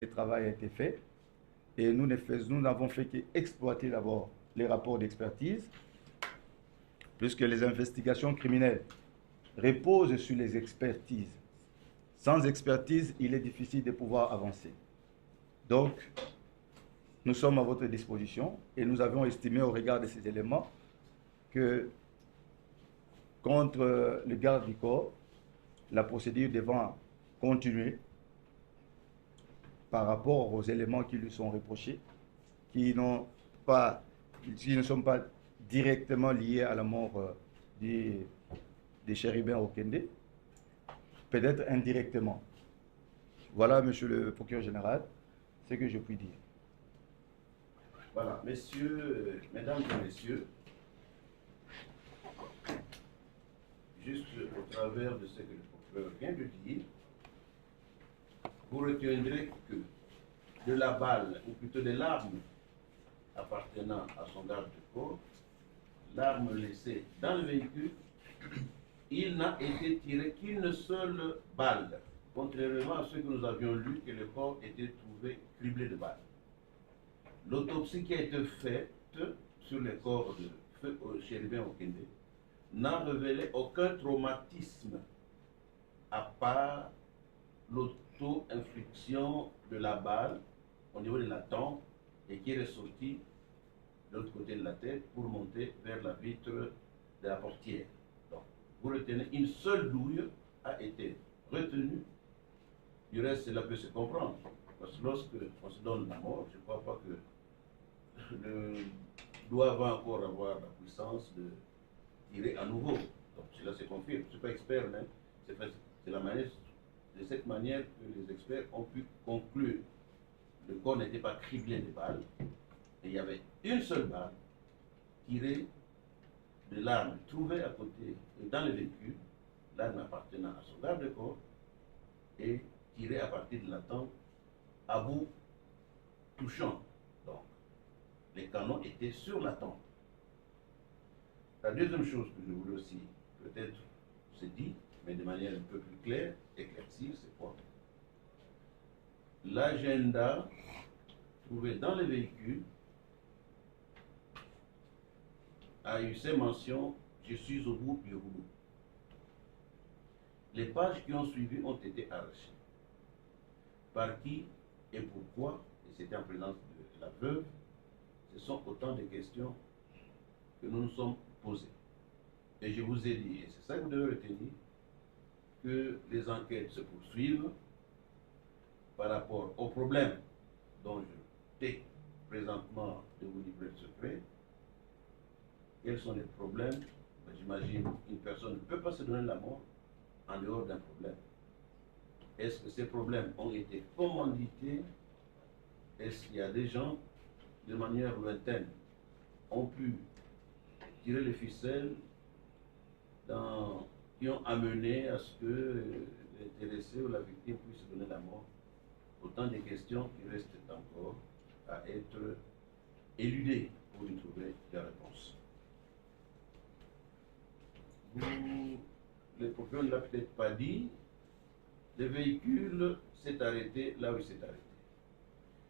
Le travail a été fait et nous n'avons fait qu'exploiter d'abord les rapports d'expertise, puisque les investigations criminelles reposent sur les expertises. Sans expertise, il est difficile de pouvoir avancer. Donc, nous sommes à votre disposition et nous avons estimé au regard de ces éléments que contre le garde du corps, la procédure devant continuer par rapport aux éléments qui lui sont reprochés, qui ne sont pas directement liés à la mort des chérubins au Kende, peut-être indirectement. Voilà, monsieur le procureur général, ce que je puis dire. Voilà, messieurs, mesdames et messieurs, juste au travers de ce que le procureur vient de dire, vous retiendrez que de la balle, ou plutôt de l'arme appartenant à son garde-corps, l'arme laissée dans le véhicule, il n'a été tiré qu'une seule balle, contrairement à ce que nous avions lu, que le corps était trouvé criblé de balles. L'autopsie qui a été faite sur le corps de feu chérubin Okende n'a révélé aucun traumatisme à part l'auto-infliction de la balle au niveau de la tempe et qui est ressortie de l'autre côté de la tête pour monter vers la vitre de la portière. Donc, vous retenez, une seule douille a été retenue. Du reste, cela peut se comprendre. Parce que lorsque on se donne la mort, je ne crois pas que le doigt va encore avoir la puissance de tirer à nouveau. Donc cela se confirme. Je ne suis pas expert, mais c'est de cette manière que les experts ont pu conclure. Le corps n'était pas criblé de balles, et il y avait une seule balle tirée de l'arme trouvée à côté, dans le véhicule, l'arme appartenant à son garde-corps, et tirée à partir de la tempe à bout touchant. Donc, les canons étaient sur la tempe. La deuxième chose que je voulais aussi peut-être se dire, mais de manière un peu plus claire, éclaircir, c'est quoi? L'agenda trouvé dans le véhicule a eu ces mentions « Je suis au bout du rouleau ». Les pages qui ont suivi ont été arrachées. Par qui et pourquoi, et c'était en présence de la veuve, ce sont autant de questions que nous nous sommes posées. Et je vous ai dit, et c'est ça que vous devez retenir, que les enquêtes se poursuivent par rapport aux problèmes dont je t'ai présentement de vous livrer le secret. Quels sont les problèmes? J'imagine qu'une personne ne peut pas se donner la mort en dehors d'un problème. Est-ce que ces problèmes ont été commandités? Est-ce qu'il y a des gens, de manière lointaine, ont pu tirer les ficelles qui ont amené à ce que l'intéressé ou la victime puisse se donner la mort? Autant de questions qui restent encore à être éludées pour y trouver des réponses. Le procureur ne l'a peut-être pas dit, le véhicule s'est arrêté là où il s'est arrêté.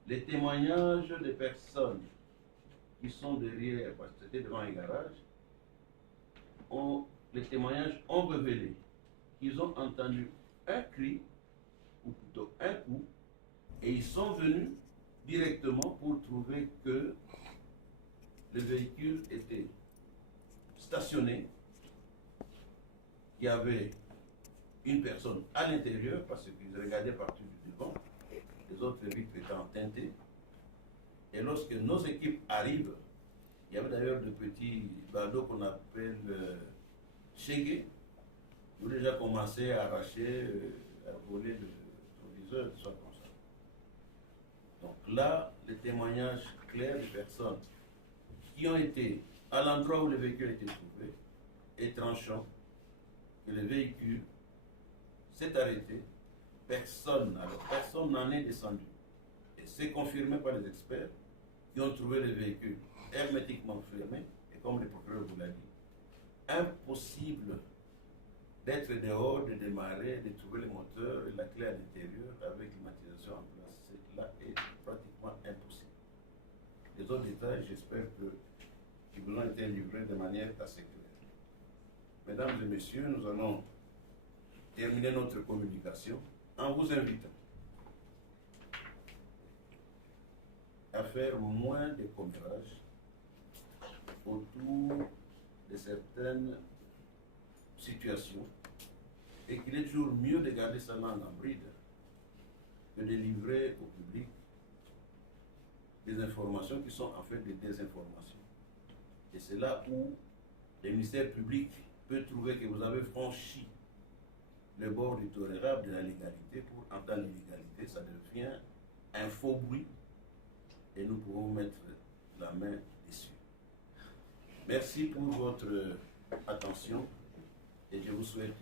Les témoignages des personnes qui sont derrière, parce que c'était devant un garage, les témoignages ont révélé qu'ils ont entendu un cri, ou plutôt un coup, et ils sont venus directement pour trouver que le véhicule était stationné, qu'il y avait une personne à l'intérieur, parce qu'ils regardaient partout du devant, les autres vitres étant teintées. Et lorsque nos équipes arrivent, il y avait d'ailleurs de petits badauds qu'on appelle Chégué, qui ont déjà commencé à arracher, à voler le proviseur, des choses comme ça. Donc là, les témoignages clairs des personnes qui ont été à l'endroit où le véhicule a été trouvé est tranchant que le véhicule s'est arrêté, personne n'en est descendu. Et c'est confirmé par les experts qui ont trouvé le véhicule hermétiquement fermé, et comme le procureur vous l'a dit, impossible d'être dehors, de démarrer, de trouver le moteur et la clé à l'intérieur avec climatisation en place. Là, les autres détails, j'espère qu'ils vous ont été livrés de manière assez claire. Mesdames et messieurs, nous allons terminer notre communication en vous invitant à faire moins de commérages autour de certaines situations et qu'il est toujours mieux de garder sa main en bride que de livrer au public des informations qui sont en fait des désinformations. Et c'est là où le ministère public peut trouver que vous avez franchi le bord du tolérable de la légalité pour entendre l'illégalité, ça devient un faux bruit et nous pouvons mettre la main dessus. Merci pour votre attention et je vous souhaite